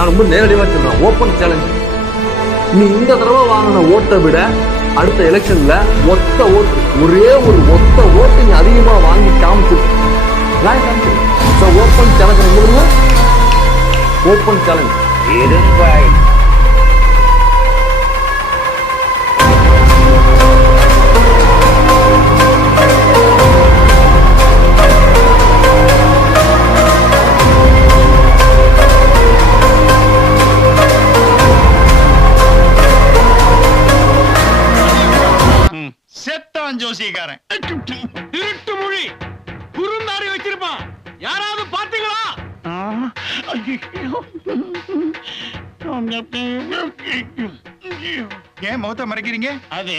நான் ரொம்ப நேரடியாக சொல்றேன், ஓப்பன் சேலஞ்ச். நீ இந்த தடவை வாங்கின ஓட்டை விட அடுத்த எலெக்ஷன்ல ஒத்த ஓட்டு, ஒரே ஒரு ஒத்த ஓட்டு நீ அதிகமா வாங்கி காமிச்சு. ஓப்பன் சேலஞ்ச் கொடுங்க, ஓப்பன் சேலஞ்ச். இருங்காய் ஜோசியக்காரன் திருட்டு மொழி குறுந்தாரி வச்சிருப்பான். யாராவது பாத்தீங்களா? ஏன் முகத்தை மறைக்கிறீங்க? அது